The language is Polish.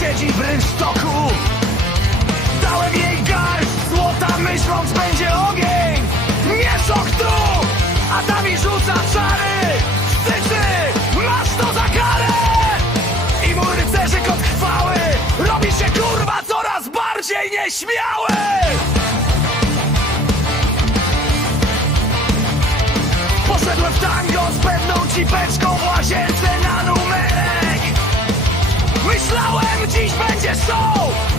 siedzi w rynsztoku. Dałem jej garść złota, myśląc będzie ogień. Nie szok tu, a tam i rzuca czary. Wstyczy, masz to za karę. I mój rycerzyk odchwały Robi się kurwa coraz bardziej nieśmiały. Poszedłem w tango z pewną cipeczką w łazience. go!